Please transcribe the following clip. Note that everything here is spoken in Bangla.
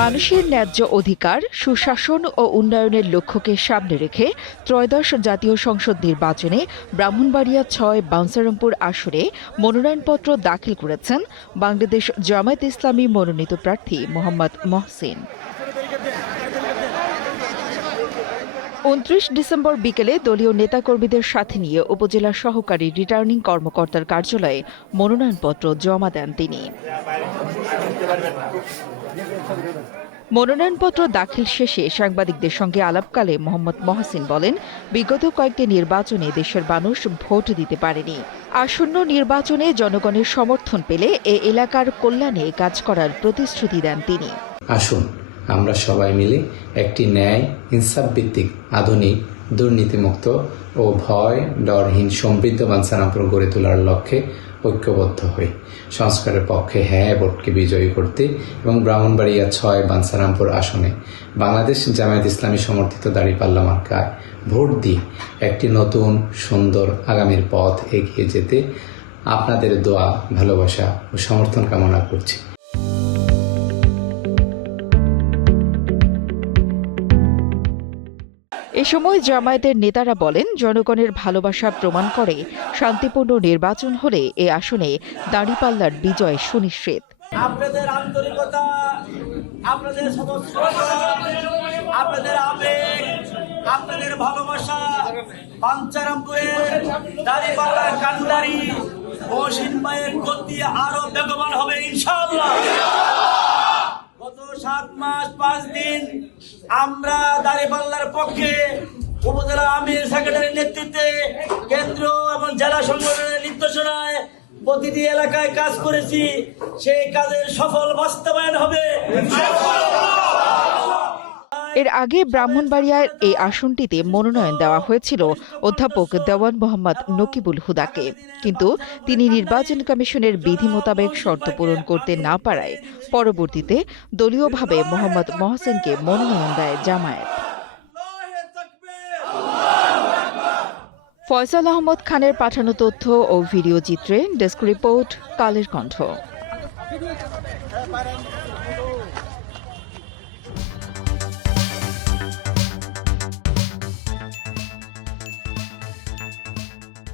মানুষের ন্যায্য অধিকার, সুশাসন ও উন্নয়নের লক্ষ্যকে সামনে রেখে ত্রয়োদশ জাতীয় সংসদ নির্বাচনে ব্রাহ্মণবাড়িয়া ৬ বাঞ্ছারামপুর আসনে মনোনয়নপত্র দাখিল করেছেন বাংলাদেশ জামায়াত ইসলামী মনোনীত প্রার্থী মোহাম্মদ মহসিন। ২৯ ডিসেম্বর বিকেলে দলীয় নেতাকর্মীদের সাথে নিয়ে উপজেলা সহকারী রিটার্নিং কর্মকর্তার কার্যালয়ে মনোনয়নপত্র জমা দেন তিনি। মনোনয়নপত্র দাখিল শেষে সাংবাদিকদের সঙ্গে আলাপকালে মোহাম্মদ মহসিন বলেন, বিগত কয়েকটি নির্বাচনে দেশের মানুষ ভোট দিতে পারেনি। আসন্ন নির্বাচনে জনগণের সমর্থন পেলে এ এলাকার কল্যাণে কাজ করার প্রতিশ্রুতি দেন তিনি। আসুন আমরা সবাই মিলে একটি ন্যায় ইনসাফ ভিত্তিক, আধুনিক, দুর্নীতিমুক্ত ও ভয় ডরহীন সমৃদ্ধ বাঞ্ছারামপুর গড়ে তোলার লক্ষ্যে ঐক্যবদ্ধ হই। সংস্কারের পক্ষে হ্যাঁ ভোটকে বিজয়ী করতে এবং ব্রাহ্মণবাড়িয়া ৬ বাঞ্ছারামপুর আসনে বাংলাদেশ জামায়াত ইসলামী সমর্থিত দাঁড়িপাল্লা মার্কায় ভোট দিয়ে একটি নতুন সুন্দর আগামীর পথ এগিয়ে যেতে আপনাদের দোয়া, ভালোবাসা ও সমর্থন কামনা করছি। এ সময় জামায়াতের নেতারা বলেন, জনগণের ভালোবাসা প্রমাণ করে শান্তিপূর্ণ নির্বাচন হলে এ আসনে দাঁড়িপাল্লার বিজয় সুনিশ্চিত। আপনাদের আন্তরিকতা, আপনাদের সদস্যতা, আপনাদের আবেগ, আপনাদের ভালোবাসা বাঞ্ছারামপুরের দাঁড়িপাল্লার কান্ডারি মহসিন ভাইয়ের গতি আরো বেগবান হবে ইনশাআল্লাহ। গত 7 মাস 5 দিন আমরা দাঁড়িপাল্লার পক্ষে উপজেলা আমির সেক্রেটারির নেতৃত্বে কেন্দ্র এবং জেলা সংগঠনের নির্দেশনায় প্রতিটি এলাকায় কাজ করেছি। সেই কাজের সফল বাস্তবায়ন হবে। এর আগে ব্রাহ্মণবাড়িয়ার এই আসনটিতে মনোনয়ন দেওয়া হয়েছিল অধ্যাপক দেওয়ান মোহাম্মদ নকিবুল হুদাকে, কিন্তু তিনি নির্বাচন কমিশনের বিধি মোতাবেক শর্ত পূরণ করতে না পারায় পরবর্তীতে দলীয়ভাবে মোহাম্মদ মহসিনকে মনোনয়ন দেয় জামায়াত। ফয়সাল আহমদ খানের পাঠানো তথ্য ও ভিডিও চিত্রে ডেস্ক রিপোর্ট, কালের কণ্ঠ।